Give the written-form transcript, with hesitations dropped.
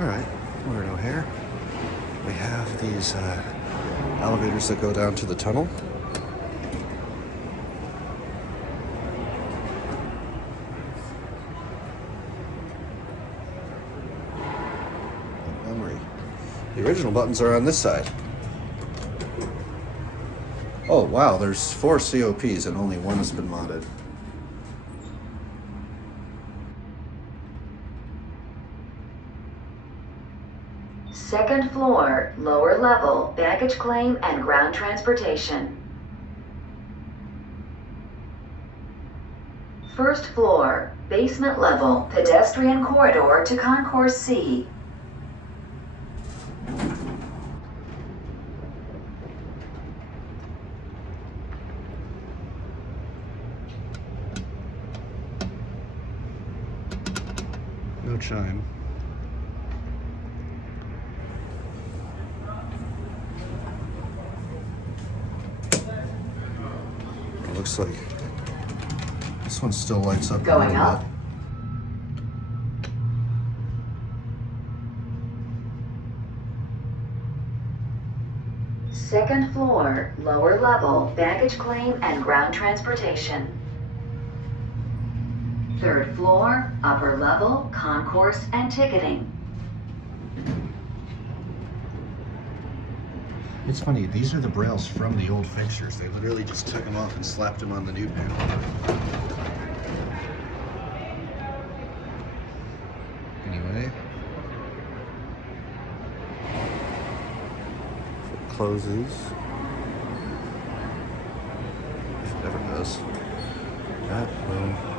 All right, weirdo here. We have these elevators that go down to the tunnel. Montgomery. The original buttons are on this side. Oh wow, there's 4 COPs and only one has been modded. Second floor, lower level, baggage claim and ground transportation. First floor, basement level, pedestrian corridor to concourse C. No chime. It looks like this one still lights up. Going up. Second floor, lower level, baggage claim and ground transportation. Third floor, upper level, concourse and ticketing. It's funny, these are the brails from the old fixtures. They literally just took them off and slapped them on the new panel. Anyway. If it closes. If it ever does. That will